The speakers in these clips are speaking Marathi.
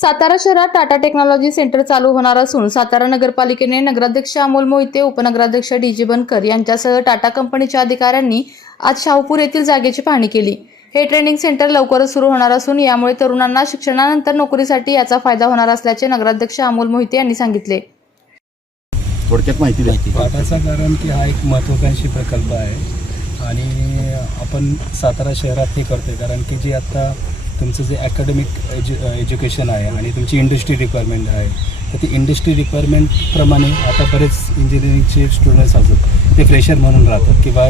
सातारा शहरात टाटा टेक्नॉलॉजी सेंटर चालू होणार असून सातारा नगरपालिकेने नगराध्यक्ष अमोल मोहिते, उपनगराध्यक्ष डी.जी. बनकर यांच्यासह टाटा कंपनीच्या अधिकाऱ्यांनी आज शाहूपूर येथील जागेची पाहणी केली। हे ट्रेनिंग सेंटर लवकरच सुरू होणार असून यामुळे तरुणांना शिक्षणानंतर नोकरीसाठी याचा फायदा होणार असल्याचे नगराध्यक्ष अमोल मोहिते यांनी सांगितले। थोडक्यात माहिती द्यायची टाटाचा कारण की हा एक महत्त्वाकांक्षी प्रकल्प आहे आणि आपण सातारा शहरात हे करतोय कारण की जे आता तुमचं जे अकॅडमिक एज्युकेशन आहे आणि तुमची इंडस्ट्री रिक्वायरमेंट आहे तर ती इंडस्ट्री रिक्वायरमेंटप्रमाणे आता बरेच इंजिनिअरिंगचे स्टुडंट्स असतात ते फ्रेशर म्हणून राहतात किंवा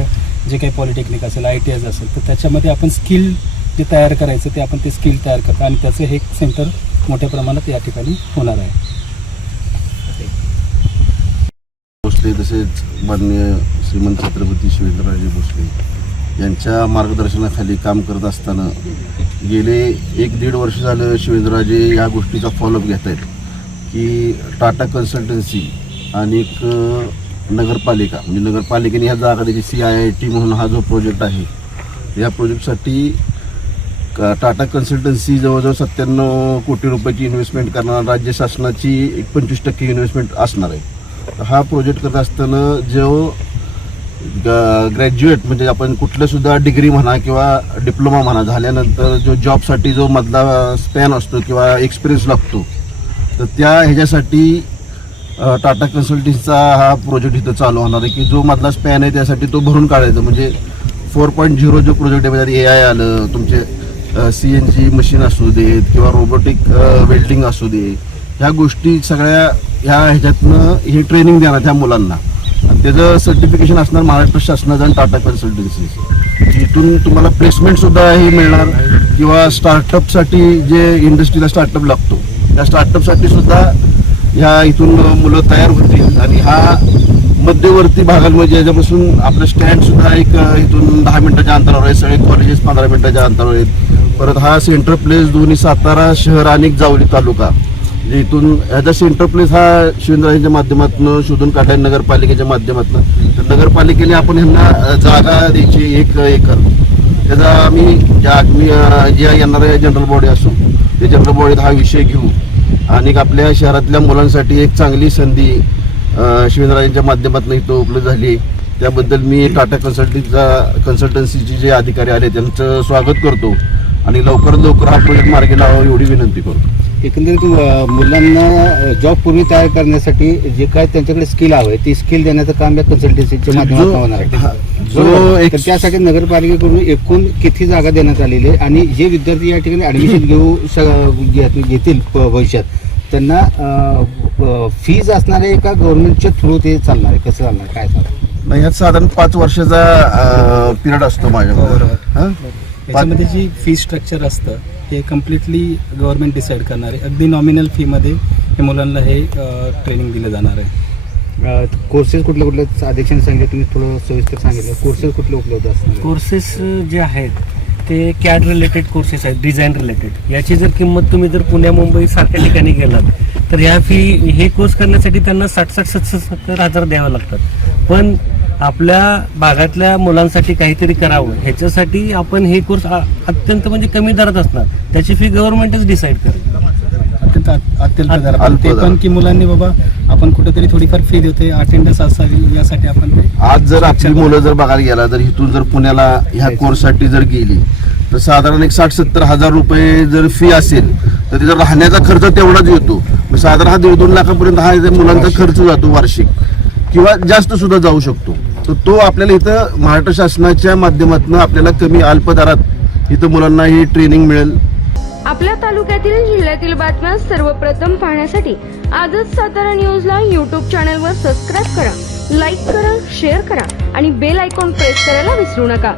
जे काही पॉलिटेक्निक असेल ITIs असेल तर त्याच्यामध्ये आपण स्किल जे तयार करायचं ते आपण ते स्किल तयार करतो आणि त्याचं हे सेंटर मोठ्या प्रमाणात या ठिकाणी होणार आहे। भोसले तसेच माननीय श्रीमंत छत्रपती शिवेंद्रराजे भोसले यांच्या मार्गदर्शनाखाली काम करत असताना गेले 1-1.5 वर्ष झालं शिवेंद्रराजे या गोष्टीचा फॉलोअप घेत आहेत की टाटा कन्सल्टन्सी आणि नगरपालिका म्हणजे नगरपालिकेने ह्या जागा त्याची CIIT म्हणून हा जो प्रोजेक्ट आहे या प्रोजेक्टसाठी टाटा कन्सल्टन्सी जवळजवळ 97 कोटी रुपयाची इन्व्हेस्टमेंट करणार, राज्य शासनाची 25% इन्व्हेस्टमेंट असणार आहे। हा प्रोजेक्ट करत असताना जो ग्रॅज्युएट म्हणजे आपण कुठलंसुद्धा डिग्री म्हणा किंवा डिप्लोमा म्हणा झाल्यानंतर जो जॉबसाठी जो मधला स्पॅन असतो किंवा एक्सपिरियन्स लागतो तर त्या ह्याच्यासाठी टाटा कन्सल्टन्सीचा हा प्रोजेक्ट इथं चालू होणार आहे की जो मधला स्पॅन आहे त्यासाठी तो भरून काढायचा। म्हणजे 4.0 जो प्रोजेक्ट आहे म्हणजे AI आलं, तुमचे CNG मशीन असू देत किंवा रोबोटिक वेल्डिंग असू दे, ह्या गोष्टी सगळ्या ह्या ह्याच्यातनं हे ट्रेनिंग देणार त्या मुलांना आणि त्याचं सर्टिफिकेशन असणार महाराष्ट्र शासनाचं आणि टाटा कन्सल्टन्सी। इथून तुम्हाला प्लेसमेंटसुद्धा हे मिळणार किंवा स्टार्टअपसाठी जे इंडस्ट्रीला स्टार्टअप लागतो त्या स्टार्टअपसाठी सुद्धा ह्या इथून मुलं तयार होतील आणि हा मध्यवर्ती भागांमध्ये ज्याच्यापासून आपलं स्टँडसुद्धा एक इथून 10 मिनिटाच्या अंतरावर आहे, सगळे कॉलेजेस 15 मिनिटाच्या अंतरावर आहेत। परत हा सेंटर प्लेस दोन्ही सातारा शहर आणि जावली तालुका म्हणजे इथून ह्याचा सेंटर प्लेस हा शिवेंद्रराजेंच्या माध्यमातून शोधून काढला नगरपालिकेच्या माध्यमातून। तर नगरपालिकेने आपण ह्यांना जागा द्यायची 1 एकर त्याचा आम्ही ज्या येणाऱ्या जनरल बॉडी असू त्या जनरल बॉडीत हा विषय घेऊ आणि आपल्या शहरातल्या मुलांसाठी एक चांगली संधी शिवेंद्रराजेंच्या माध्यमातून इथं उपलब्ध झाली। त्याबद्दल मी टाटा कन्सल्टन्सीचे जे अधिकारी आले त्यांचं स्वागत करतो आणि लवकरात लवकर हा प्रोजेक्ट मार्गी लावावा एवढी विनंती करतो। एकंदरीत मुलांना जॉब पूर्वी तयार करण्यासाठी जे काय त्यांच्याकडे स्किल हवं ती स्किल देण्याचं काम या कन्सल्टन्सीच्या माध्यमातून होणार आहे। तर त्यासाठी नगरपालिकेकडून एकूण किती जागा देण्यात आलेली आहे आणि जे विद्यार्थी या ठिकाणी ऍडमिशन घेतील भविष्यात त्यांना फीज असणार आहे का गव्हर्नमेंटच्या थ्रू ते चालणार आहे, कसं चालणार काय चालणार नाही? ह्यात साधारण 5 वर्षाचा पिरियड असतो माझ्याकडे। त्याच्यामध्ये जी फी स्ट्रक्चर असतं ते कम्प्लिटली गव्हर्नमेंट डिसाईड करणार आहे। अगदी नॉमिनल फीमध्ये हे मुलांना हे ट्रेनिंग दिलं जाणार आहे। कोर्सेस कुठले अध्यक्षांनी सांगितलं, तुम्ही थोडं सविस्तर सांगितलं कोर्सेस कुठले उपलब्ध असतात? कोर्सेस जे आहेत ते CAD रिलेटेड कोर्सेस आहेत, डिझाईन रिलेटेड। याची जर किंमत तुम्ही जर पुण्या मुंबई सारख्या ठिकाणी गेलात तर हे कोर्स करण्यासाठी त्यांना 60-70 हजार द्यावं लागतात। पण आपल्या भागातल्या मुलांसाठी काहीतरी करावं ह्याच्यासाठी आपण हे कोर्स अत्यंत म्हणजे कमी दरात असणार, त्याची फी गव्हर्नमेंटच डिसाईड करेल। अत्यंत दरात ते पण की मुलांनी बाबा आपण कुठेतरी थोडीफार फी देतोय, अटेंडन्स असावी यासाठी आपण आज जर आपली मुलं जर बघायला गेला तर इथून जर पुण्याला ह्या कोर्ससाठी जर गेली तर साधारण 60-70 हजार रुपये जर फी असेल तर त्याचा राहण्याचा खर्च तेवढाच येतो। साधारण 1.5-2 लाखापर्यंत हा मुलांचा खर्च जातो वार्षिक किंवा जास्त सुद्धा जाऊ शकतो। तर तो आपल्याला इथं महाराष्ट्र शासनाच्या माध्यमातून आपल्याला कमी अल्प दरात इथं मुलांना ही ट्रेनिंग मिळेल। आपल्या तालुक्यातील जिल्ह्यातील बातम्या सर्वप्रथम पाहण्यासाठी आजच सातारा न्यूजला YouTube चॅनलवर सबस्क्राईब करा, लाईक करा, शेअर करा आणि बेल आयकॉन प्रेस करायला विसरू नका।